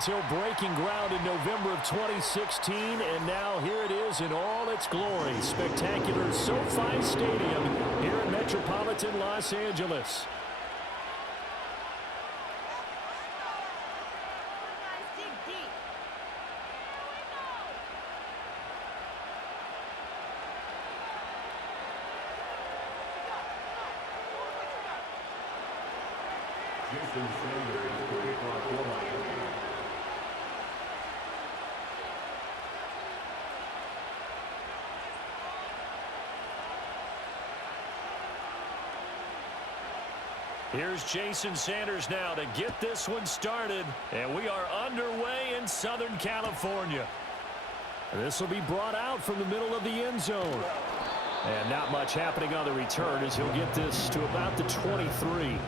until breaking ground in November of 2016, and now here it is in all its glory. Spectacular SoFi Stadium here in metropolitan Los Angeles. Here's Jason Sanders now to get this one started, and we are underway in Southern California. This will be brought out from the middle of the end zone. And not much happening on the return as he'll get this to about the 23.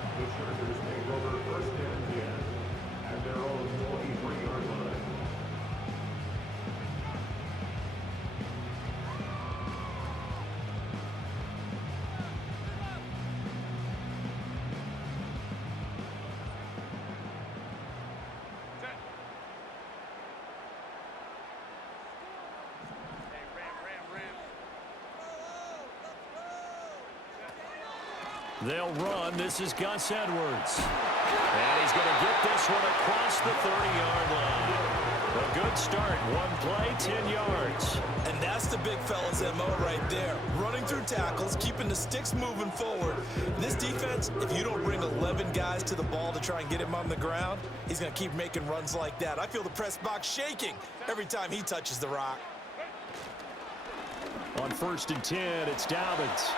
They'll run. This is Gus Edwards. And he's going to get this one across the 30-yard line. A good start. One play, 10 yards. And that's the big fella's MO right there. Running through tackles, keeping the sticks moving forward. This defense, if you don't bring 11 guys to the ball to try and get him on the ground, he's going to keep making runs like that. I feel the press box shaking every time he touches the rock. On 1st and 10, it's Dobbins.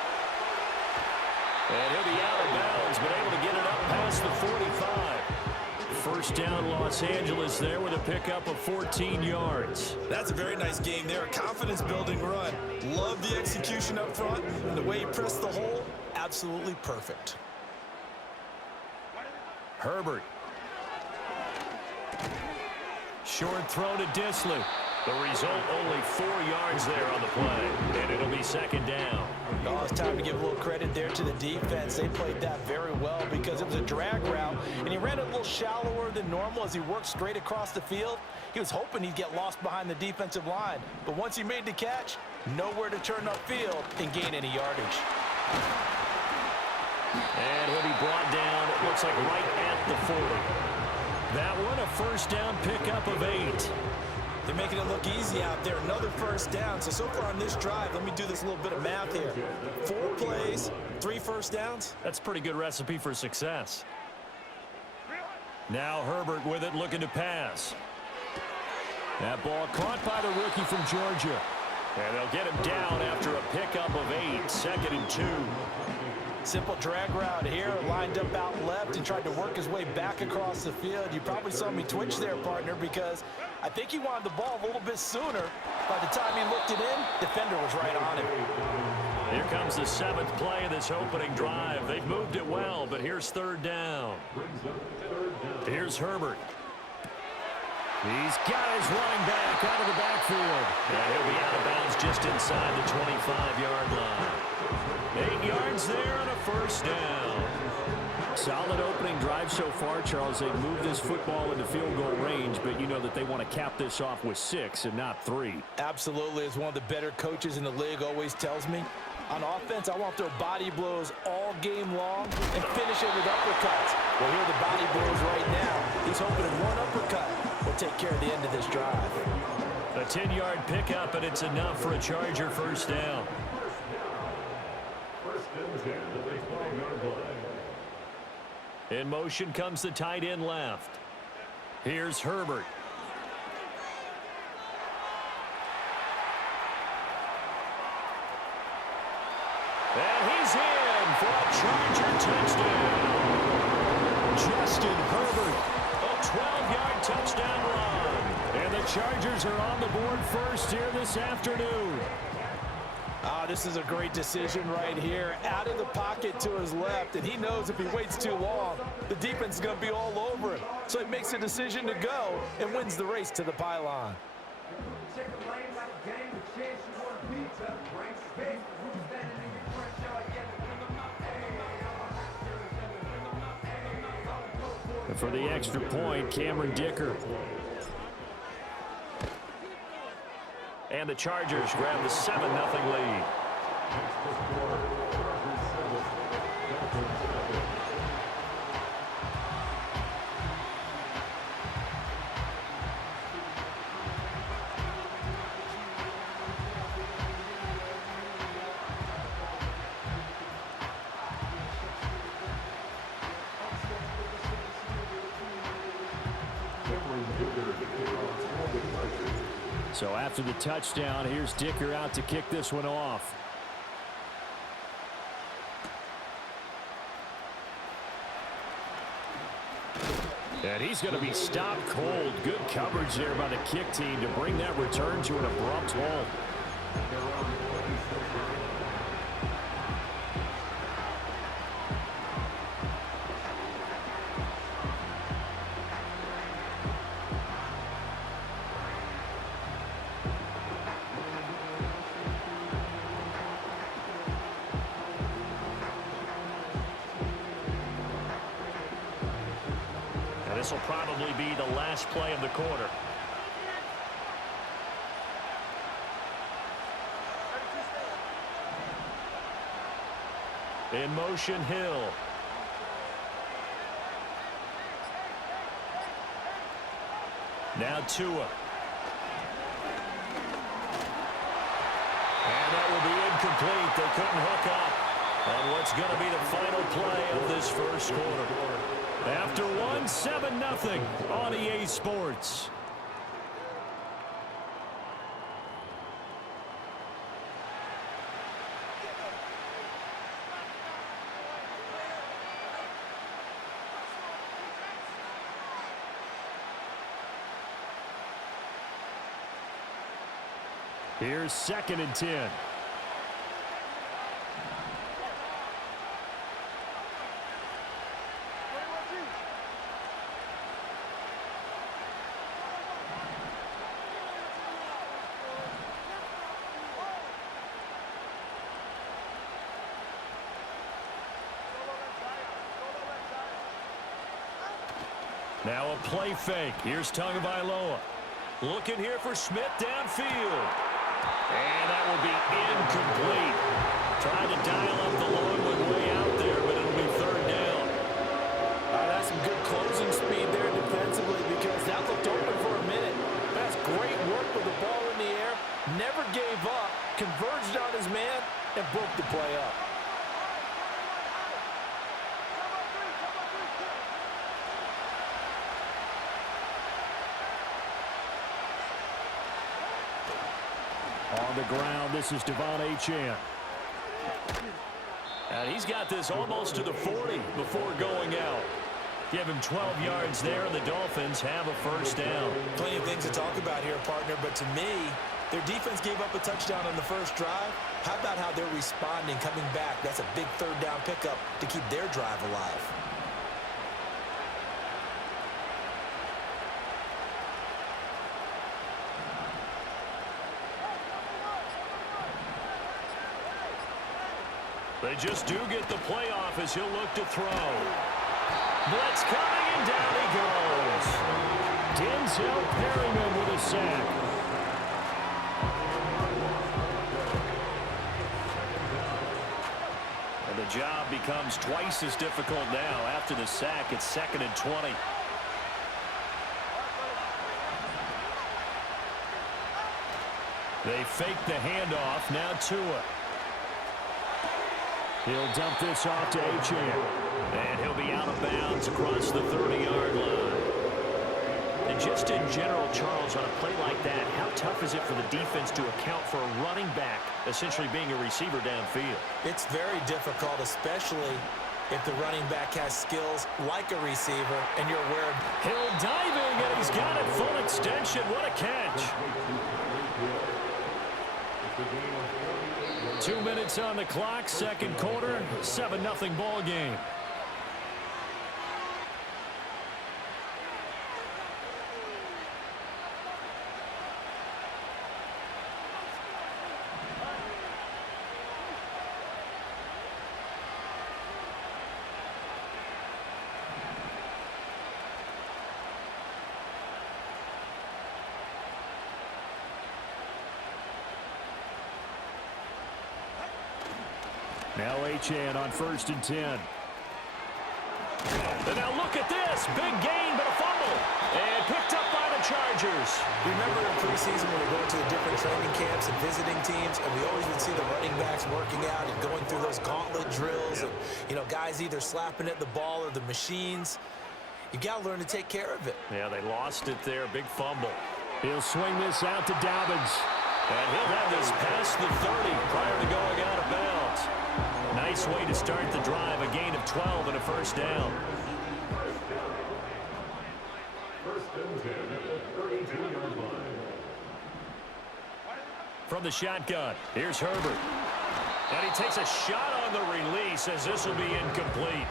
And he'll be out of bounds, but able to get it up past the 45. First down, Los Angeles there with a pickup of 14 yards. That's a very nice game there. A confidence-building run. Love the execution up front, and the way he pressed the hole, absolutely perfect. Herbert. Short throw to Disley. The result, only 4 yards there on the play, and it'll be second down. Oh, it's time to give a little credit there to the defense. They played that very well because it was a drag route, and he ran it a little shallower than normal as he worked straight across the field. He was hoping he'd get lost behind the defensive line, but once he made the catch, nowhere to turn upfield and gain any yardage. And he'll be brought down, it looks like right at the 40. That one, a first down pickup of 8. They're making it look easy out there. Another first down. So far on this drive, let me do this little bit of math here. 4 plays, 3 first downs. That's a pretty good recipe for success. Now Herbert with it, looking to pass. That ball caught by the rookie from Georgia. And they'll get him down after a pickup of 8, 2nd and 2. Simple drag route here, lined up out left and tried to work his way back across the field. You probably saw me twitch there, partner, because I think he wanted the ball a little bit sooner. By the time he looked it in, defender was right on him. Here comes the 7th play of this opening drive. They've moved it well, but here's 3rd down. Here's Herbert. He's got his running back out of the backfield. And he'll be out of bounds just inside the 25-yard line. 8 yards there and a first down. Solid opening drive so far, Charles. They've moved this football into field goal range, but you know that they want to cap this off with 6 and not 3. Absolutely. As one of the better coaches in the league always tells me, on offense, I want their body blows all game long and finish it with uppercuts. Well, here are the body blows right now. He's hoping one uppercut will take care of the end of this drive. A 10-yard pickup, and it's enough for a Charger first down. In motion comes the tight end left. Here's Herbert. And he's in for a Charger touchdown. Justin Herbert, a 12-yard touchdown run. And the Chargers are on the board first here this afternoon. This is a great decision right here. Out of the pocket to his left, and he knows if he waits too long, the defense is going to be all over him. So he makes a decision to go and wins the race to the pylon. And for the extra point, Cameron Dicker. And the Chargers grab the 7-0 lead. So after the touchdown, here's Dicker out to kick this one off. And he's going to be stopped cold. Good coverage there by the kick team to bring that return to an abrupt halt. This will probably be the last play of the quarter. In motion, Hill. Now Tua. And that will be incomplete. They couldn't hook up on what's going to be the final play of this first quarter. After 7-0 on EA Sports. Here's 2nd and 10. Now a play fake. Here's Tagovailoa. Looking here for Smith downfield. And that will be incomplete. Trying to dial up the long one way out there, but it'll be 3rd down. That's some good closing speed there defensively because that looked open for a minute. That's great work with the ball in the air. Never gave up. Converged on his man and broke the play up. On the ground, this is Devon Achane. And he's got this almost to the 40 before going out. Give him 12 yards there, and the Dolphins have a 1st down. Plenty of things to talk about here, partner, but to me, their defense gave up a touchdown on the first drive. How about how they're responding, coming back? That's a big 3rd down pickup to keep their drive alive. They just do get the playoff as he'll look to throw. Blitz coming, and down he goes. Denzel Perryman with a sack. And the job becomes twice as difficult now. After the sack, it's 2nd and 20. They fake the handoff. Now Tua. He'll dump this off to Achane. And he'll be out of bounds across the 30-yard line. And just in general, Charles, on a play like that, how tough is it for the defense to account for a running back essentially being a receiver downfield? It's very difficult, especially if the running back has skills like a receiver and you're aware of. Hill diving, and he's got it full extension. What a catch. 2 minutes on the clock, 2nd quarter, 7-0 ball game. Now Achane on 1st and 10. And now look at this. Big gain, but a fumble. And picked up by the Chargers. Remember in preseason when we go to the different training camps and visiting teams, and we always would see the running backs working out and going through those gauntlet drills, and, you know, guys either slapping at the ball or the machines. You got to learn to take care of it. Yeah, they lost it there. Big fumble. He'll swing this out to Dobbins. And he'll have this past the 30 prior to going out of bounds. Nice way to start the drive. A gain of 12 and a first down. From the shotgun, here's Herbert. And he takes a shot on the release as this will be incomplete.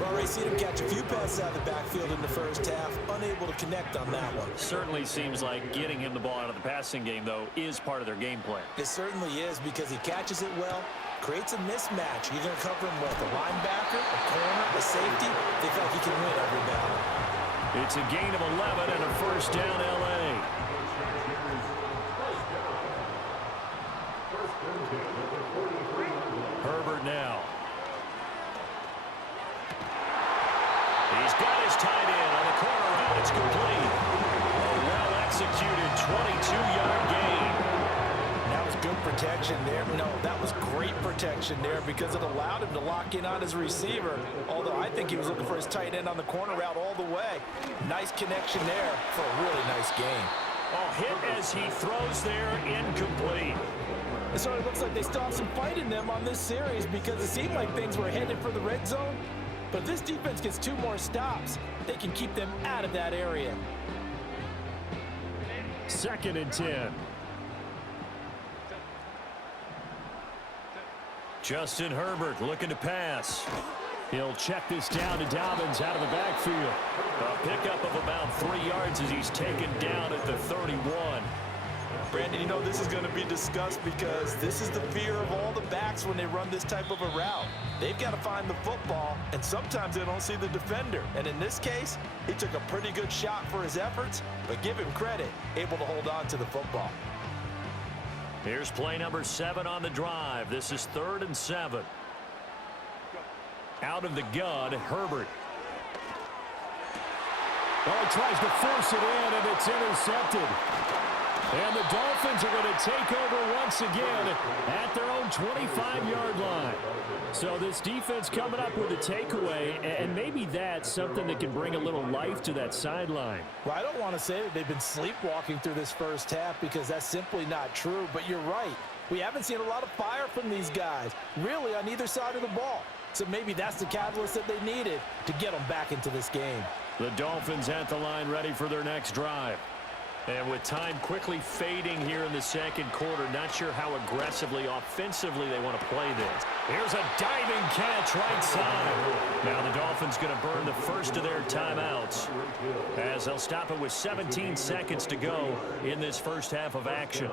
Well, Ray, seen him catch a few passes out of the backfield in the first half, unable to connect on that one. Certainly seems like getting him the ball out of the passing game, though, is part of their game plan. It certainly is because he catches it well, creates a mismatch. You're going to cover him with a linebacker, a corner, a safety. They feel like he can win every battle. It's a gain of 11 and a first down, L.A. Herbert now. He's got his tight end on the corner route. It's complete. A well-executed 22-yard gain. That was good protection there. No, that was great protection there because it allowed him to lock in on his receiver. Although I think he was looking for his tight end on the corner route all the way. Nice connection there for a really nice gain. Oh, hit as he throws there, incomplete. It sort of looks like they still have some fight in them on this series because it seemed like things were headed for the red zone. But if this defense gets 2 more stops, they can keep them out of that area. 2nd and 10. Justin Herbert looking to pass. He'll check this down to Dobbins out of the backfield. A pickup of about 3 yards as he's taken down at the 31. Brandon, you know this is going to be discussed because this is the fear of all the backs when they run this type of a route. They've got to find the football, and sometimes they don't see the defender. And in this case, he took a pretty good shot for his efforts, but give him credit, able to hold on to the football. Here's play number 7 on the drive. This is 3rd and 7. Out of the gun, Herbert. Well, he tries to force it in, and it's intercepted. And the Dolphins are going to take over once again at their own 25-yard line. So this defense coming up with a takeaway, and maybe that's something that can bring a little life to that sideline. Well, I don't want to say that they've been sleepwalking through this first half because that's simply not true, but you're right. We haven't seen a lot of fire from these guys, really on either side of the ball. So maybe that's the catalyst that they needed to get them back into this game. The Dolphins at the line ready for their next drive. And with time quickly fading here in the second quarter, not sure how aggressively, offensively they want to play this. Here's a diving catch right side. Now the Dolphins going to burn the first of their timeouts as they'll stop it with 17 seconds to go in this first half of action.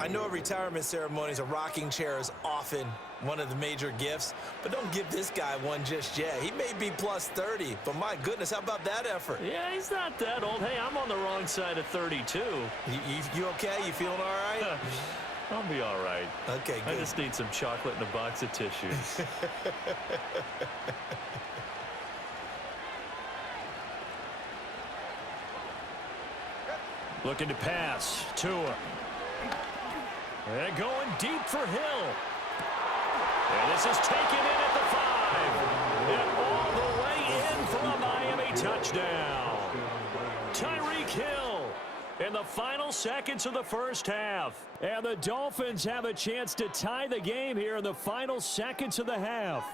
I know at retirement ceremonies, a rocking chair is often one of the major gifts, but don't give this guy one just yet. He may be plus 30, but my goodness, how about that effort? Yeah, he's not that old. Hey, I'm on the wrong side of 32. You okay? You feeling all right? I'll be all right. Okay, good. I just need some chocolate and a box of tissues. Looking to pass. Tua. And going deep for Hill. And this is taken in at the 5. And all the way in for a Miami touchdown. Tyreek Hill in the final seconds of the first half. And the Dolphins have a chance to tie the game here in the final seconds of the half.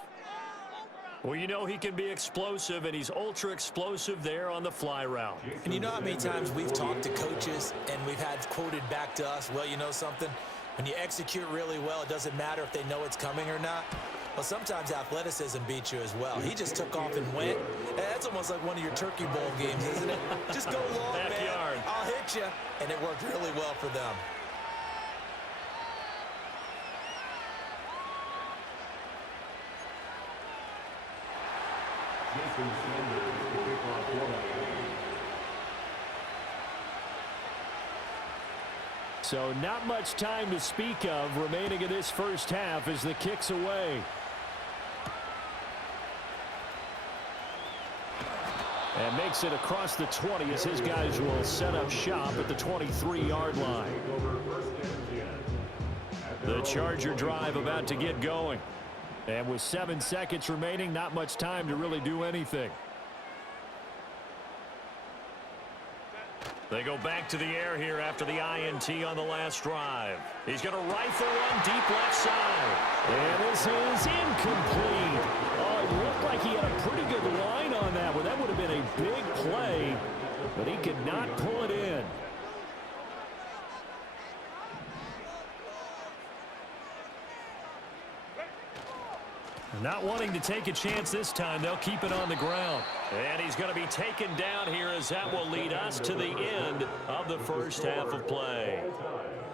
Well, you know he can be explosive, and he's ultra-explosive there on the fly route. And you know how many times we've talked to coaches and we've had quoted back to us, well, you know something? When you execute really well, it doesn't matter if they know it's coming or not. Well, sometimes athleticism beats you as well. He just took off and went. And that's almost like one of your Turkey Bowl games, isn't it? Just go long, Backyard. man. I'll hit you. And it worked really well for them. So not much time to speak of remaining in this first half as the kick's away. And makes it across the 20 as his guys will set up shop at the 23-yard line. The Charger drive about to get going. And with 7 seconds remaining, not much time to really do anything. They go back to the air here after the INT on the last drive. He's going to rifle one deep left side. And this is incomplete. Oh, it looked like he had a pretty good line on that one. That would have been a big play, but he could not pull it in. Not wanting to take a chance this time, they'll keep it on the ground. And he's going to be taken down here as that will lead us to the end of the first half of play.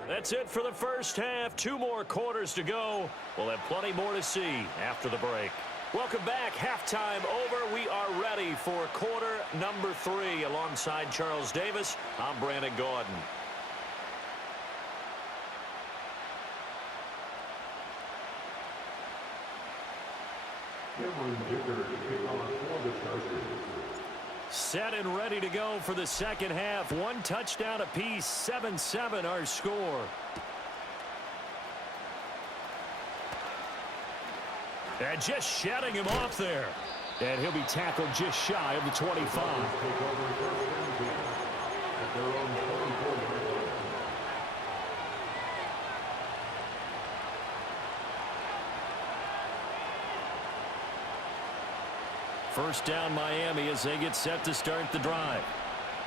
That's it for the first half. 2 more quarters to go. We'll have plenty more to see after the break. Welcome back. Halftime over. We are ready for quarter number 3. Alongside Charles Davis, I'm Brandon Gaudin. Set and ready to go for the second half. 1 touchdown apiece, 7-7 our score. And just shutting him off there. And he'll be tackled just shy of the 25. First down Miami as they get set to start the drive.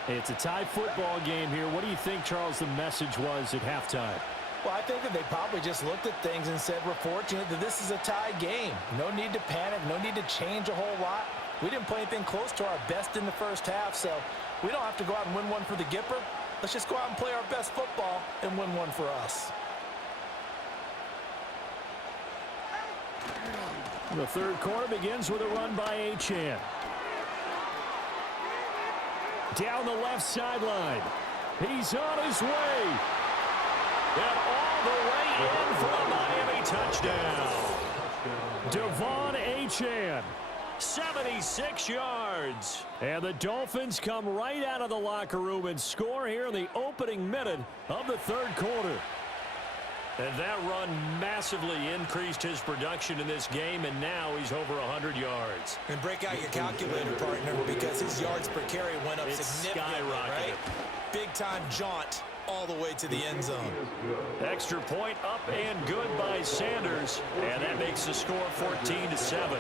It's a tie football game here. What do you think, Charles, the message was at halftime? Well, I think that they probably just looked at things and said, we're fortunate that this is a tie game. No need to panic. No need to change a whole lot. We didn't play anything close to our best in the first half, so we don't have to go out and win one for the Gipper. Let's just go out and play our best football and win one for us. The third quarter begins with a run by Achane. Down the left sideline. He's on his way. And all the way in for a Miami touchdown. Devon Achane, 76 yards. And the Dolphins come right out of the locker room and score here in the opening minute of the third quarter. And that run massively increased his production in this game, and now he's over 100 yards. And break out your calculator, partner, because his yards per carry went up significantly, right? Big-time jaunt all the way to the end zone. Extra point up and good by Sanders, and that makes the score 14-7.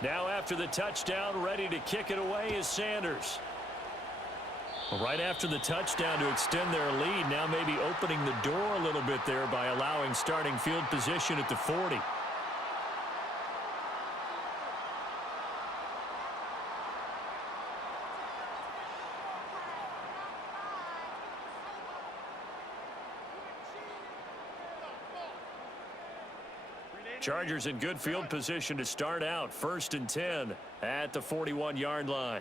Now after the touchdown, ready to kick it away is Sanders. Right after the touchdown to extend their lead, now maybe opening the door a little bit there by allowing starting field position at the 40. Chargers in good field position to start out. 1st and 10 at the 41-yard line.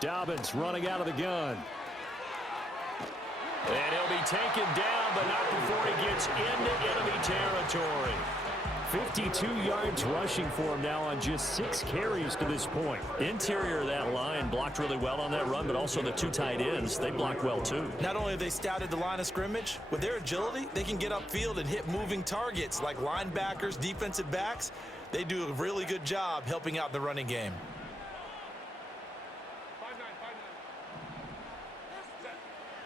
Dobbins running out of the gun. And he'll be taken down, but not before he gets into enemy territory. 52 yards rushing for him now on just 6 carries to this point. Interior of that line blocked really well on that run, but also the 2 tight ends, they blocked well too. Not only have they scouted the line of scrimmage, with their agility, they can get upfield and hit moving targets like linebackers, defensive backs. They do a really good job helping out the running game.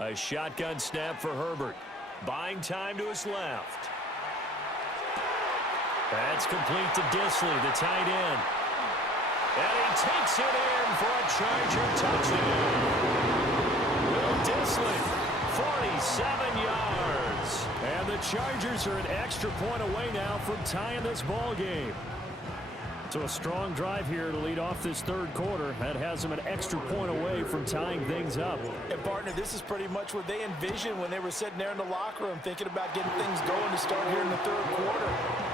A shotgun snap for Herbert. Buying time to his left. That's complete to Disley, the tight end. And he takes it in for a Charger touchdown. Will Disley, 47 yards. And the Chargers are an extra point away now from tying this ball game. So a strong drive here to lead off this third quarter. That has them an extra point away from tying things up. And, partner, this is pretty much what they envisioned when they were sitting there in the locker room thinking about getting things going to start here in the third quarter.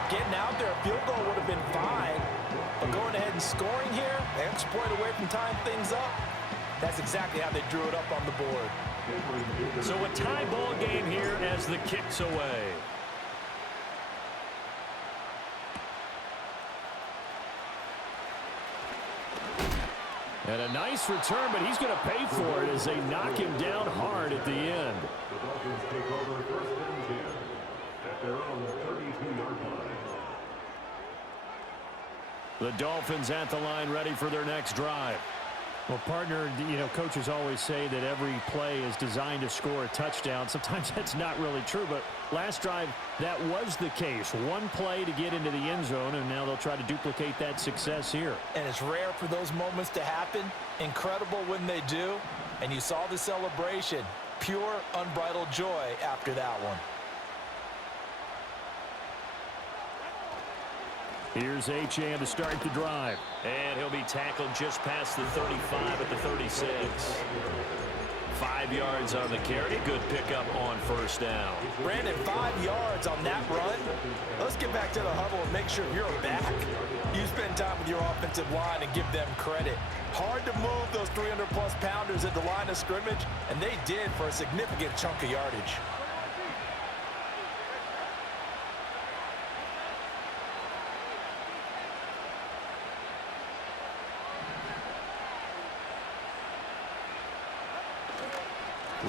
Getting out there, a field goal would have been fine. But going ahead and scoring here, an extra point away from tying things up, that's exactly how they drew it up on the board. So a tie ball game here as the kick's away. And a nice return, but he's going to pay for it as they knock him down hard at the end. The Dolphins take over first and 10 at their own 32-yard line. The Dolphins at the line ready for their next drive. Well, partner, you know, coaches always say that every play is designed to score a touchdown. Sometimes that's not really true, but last drive, that was the case. One play to get into the end zone, and now they'll try to duplicate that success here. And it's rare for those moments to happen. Incredible when they do. And you saw the celebration. Pure, unbridled joy after that one. Here's Achane to start the drive. And he'll be tackled just past the 35 at the 36. 5 yards on the carry. Good pickup on first down. Brandon, 5 yards on that run. Let's get back to the huddle and make sure you're back. You spend time with your offensive line and give them credit. Hard to move those 300-plus pounders at the line of scrimmage, and they did for a significant chunk of yardage.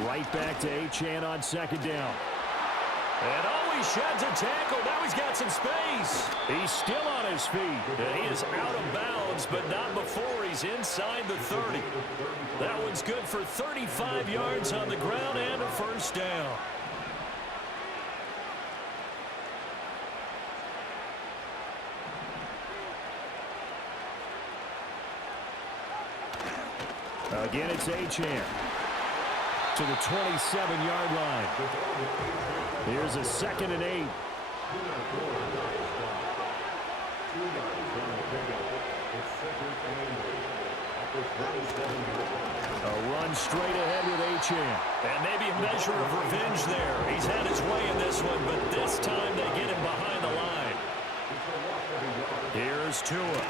Right back to Achane on second down. And he sheds a tackle. Now he's got some space. He's still on his feet. And he is out of bounds, but not before he's inside the 30. That one's good for 35 yards on the ground and a first down. Again, it's Achane to the 27-yard line. Here's a 2nd and 8. A run straight ahead with Achane. And maybe a measure of revenge there. He's had his way in this one, but this time they get him behind the line. Here's Tua.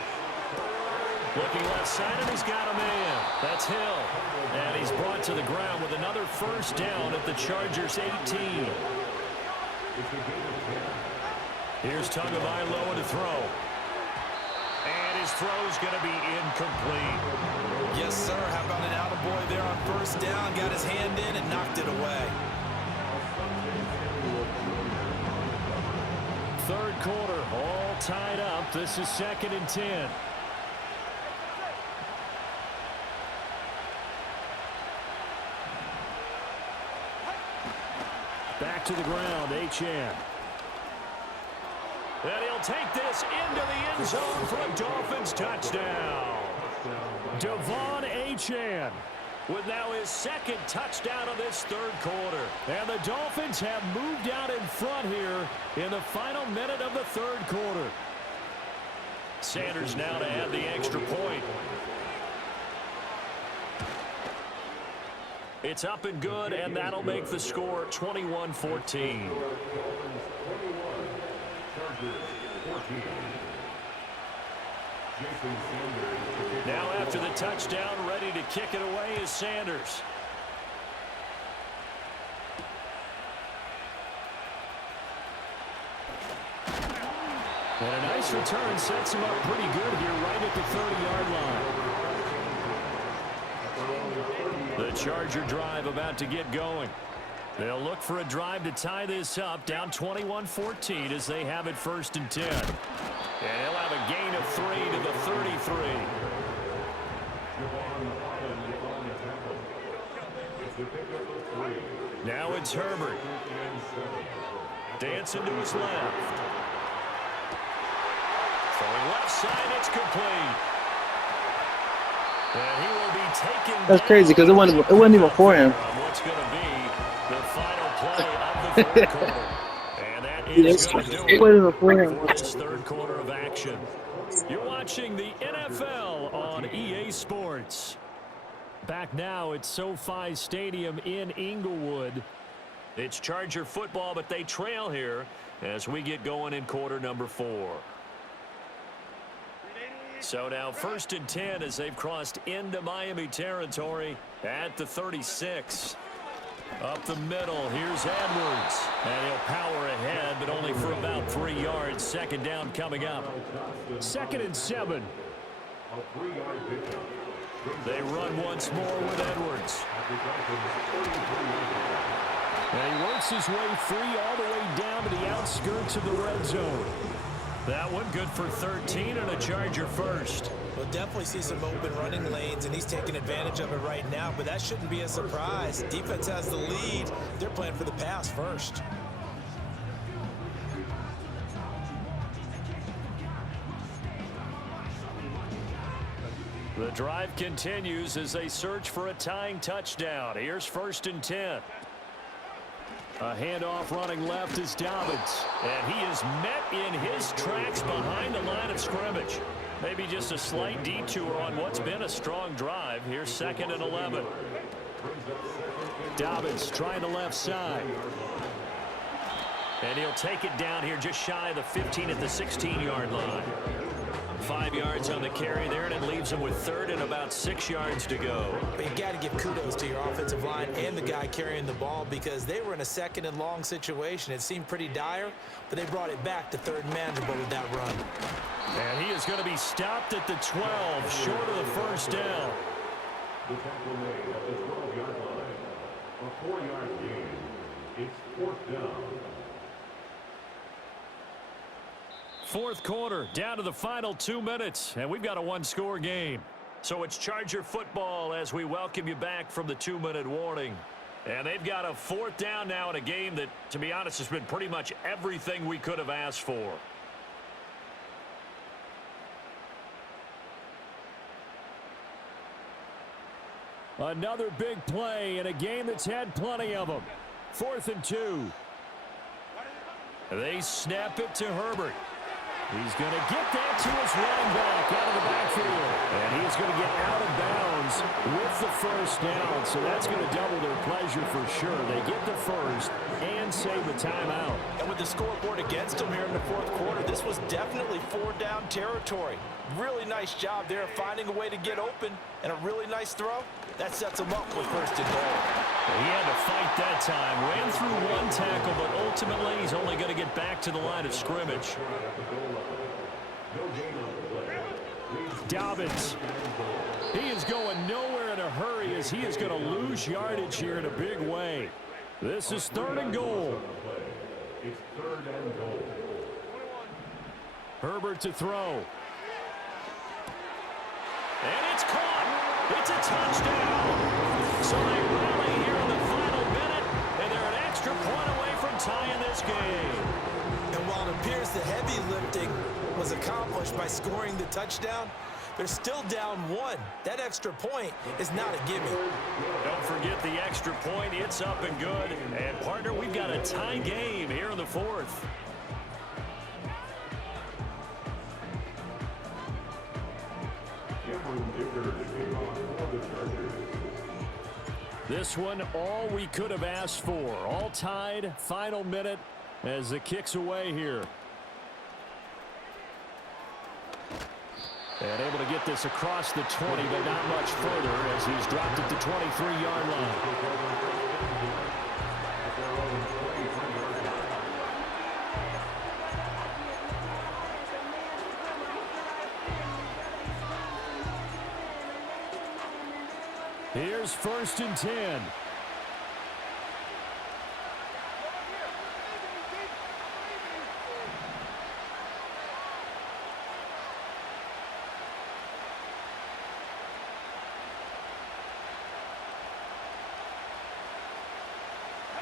Looking left side, and he's got a man. That's Hill. And he's brought to the ground with another first down at the Chargers' 18. Here's Tagovailoa to throw. And his throw's going to be incomplete. Yes, sir. How about an attaboy there on first down? Got his hand in and knocked it away. Third quarter, all tied up. This is 2nd and 10. Back to the ground, Achane. And he'll take this into the end zone for a Dolphins touchdown. Devon Achane with now his 2nd touchdown of this third quarter. And the Dolphins have moved out in front here in the final minute of the third quarter. Sanders now to add the extra point. It's up and good, and that'll make the score 21-14. Now after the touchdown, ready to kick it away is Sanders. And a nice return sets him up pretty good here right at the 30-yard line. The Charger drive about to get going. They'll look for a drive to tie this up, down 21-14 as they have it 1st and 10. And he'll have a gain of 3 to the 33. Now it's Herbert. Dancing to his left. Throwing left side, it's complete. And he will be taken. That's crazy because it wasn't even for him. What's going to be the final play of the 3rd quarter. And that is going to do It wasn't even for him. for this 3rd quarter of action. You're watching the NFL on EA Sports. Back now at SoFi Stadium in Inglewood. It's Charger football, but they trail here as we get going in quarter number 4. So now 1st and 10 as they've crossed into Miami territory at the 36. Up the middle, here's Edwards. And he'll power ahead, but only for about 3 yards. 2nd down coming up. 2nd and 7. They run once more with Edwards. And he works his way free all the way down to the outskirts of the red zone. That one good for 13 and a Charger first. We'll definitely see some open running lanes, and he's taking advantage of it right now, but that shouldn't be a surprise. Defense has the lead. They're playing for the pass first. The drive continues as they search for a tying touchdown. Here's 1st and 10. A handoff running left is Dobbins. And he is met in his tracks behind the line of scrimmage. Maybe just a slight detour on what's been a strong drive. Here's 2nd and 11. Dobbins trying the left side. And he'll take it down here just shy of the 15 at the 16-yard line. 5 yards on the carry there, and it leaves him with 3rd and about 6 yards to go. But you got to give kudos to your offensive line and the guy carrying the ball because they were in a 2nd and long situation. It seemed pretty dire, but they brought it back to 3rd and manageable with that run. And he is going to be stopped at the 12, short of the 1st down. The tackle made at the 12-yard line. A 4-yard gain. It's 4th down. 4th quarter, down to the final 2 minutes, and we've got a 1-score game. So it's Charger football as we welcome you back from the 2-minute warning. And they've got a 4th down now in a game that, to be honest, has been pretty much everything we could have asked for. Another big play in a game that's had plenty of them. 4th and 2. They snap it to Herbert. He's going to get that to his running back out of the backfield. And he's going to get out of bounds with the 1st down. So that's going to double their pleasure for sure. They get the 1st and save the timeout. And with the scoreboard against them here in the 4th quarter, this was definitely 4-down territory. Really nice job there of finding a way to get open, and a really nice throw. That sets him up with 1st and goal. He had to fight that time. Ran through 1 tackle, but ultimately he's only going to get back to the line of scrimmage. Dobbins. He is going nowhere in a hurry as he is going to lose yardage here in a big way. This is 3rd and goal. It's 3rd and goal. Herbert to throw. And it's caught. It's a touchdown. So they rally here in the final minute, and they're an extra point away from tying this game. And while it appears the heavy lifting was accomplished by scoring the touchdown, they're still down 1. That extra point is not a gimme. Don't forget the extra point. It's up and good. And, partner, we've got a tie game here in the 4th. This one, all we could have asked for. All tied, final minute as the kick's away here. And able to get this across the 20, but not much further as he's dropped it to 23-yard line. Here's 1st and 10.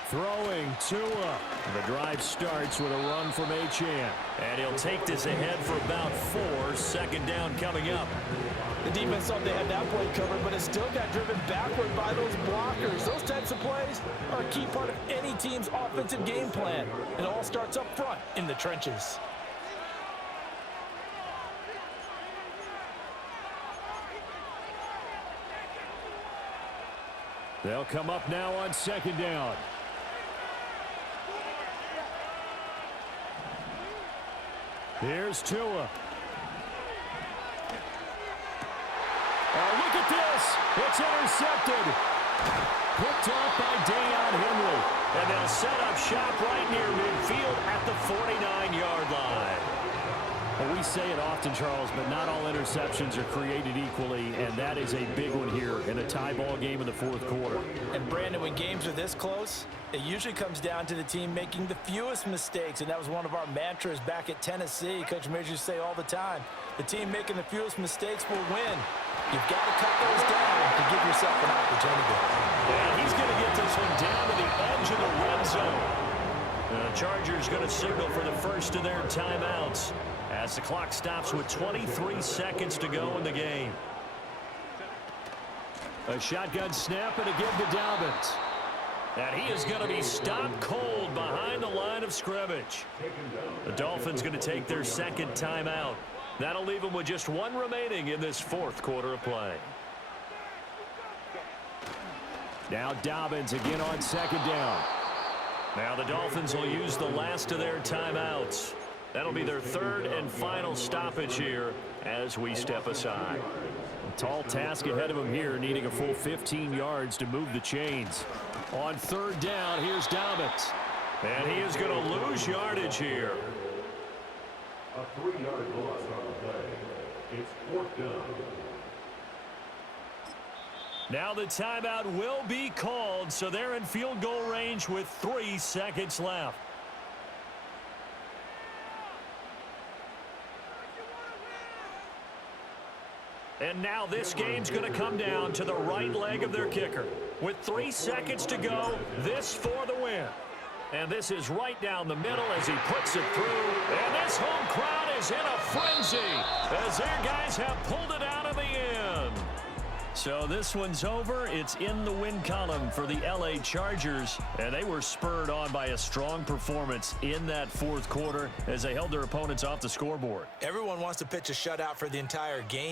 Throwing Tua. The drive starts with a run from Achane. And he'll take this ahead for about 4. 2nd down coming up. The defense thought they had that play covered, but it still got driven backward by those blockers. Those types of plays are a key part of any team's offensive game plan. It all starts up front in the trenches. They'll come up now on 2nd down. Here's Tua. Oh, look at this. It's intercepted. Picked off by Deion Henry. And they'll set up shop right near midfield at the 49-yard line. Well, we say it often, Charles, but not all interceptions are created equally, and that is a big one here in a tie ball game in the 4th quarter. And, Brandon, when games are this close, it usually comes down to the team making the fewest mistakes, and that was one of our mantras back at Tennessee. Coach Majors used to say all the time, the team making the fewest mistakes will win. You've got to cut those down to give yourself an opportunity. And he's going to get this one down to the edge of the red zone. The Chargers going to signal for the first of their timeouts as the clock stops with 23 seconds to go in the game. A shotgun snap and a give to Dobbins. And he is going to be stopped cold behind the line of scrimmage. The Dolphins going to take their 2nd timeout. That'll leave them with just 1 remaining in this 4th quarter of play. Now Dobbins again on 2nd down. Now the Dolphins will use the last of their timeouts. That'll be their 3rd and final stoppage here as we step aside. A tall task ahead of them here, needing a full 15 yards to move the chains. On 3rd down, here's Dobbins. And he is going to lose yardage here. A 3-yard loss on the play. It's 4th down. Now the timeout will be called, so they're in field goal range with 3 seconds left. And now this game's going to come down to the right leg of their kicker. With 3 seconds to go, this for the win. And this is right down the middle as he puts it through. And this home crowd is in a frenzy as their guys have pulled it out of the end. So this one's over. It's in the win column for the LA Chargers. And they were spurred on by a strong performance in that 4th quarter as they held their opponents off the scoreboard. Everyone wants to pitch a shutout for the entire game.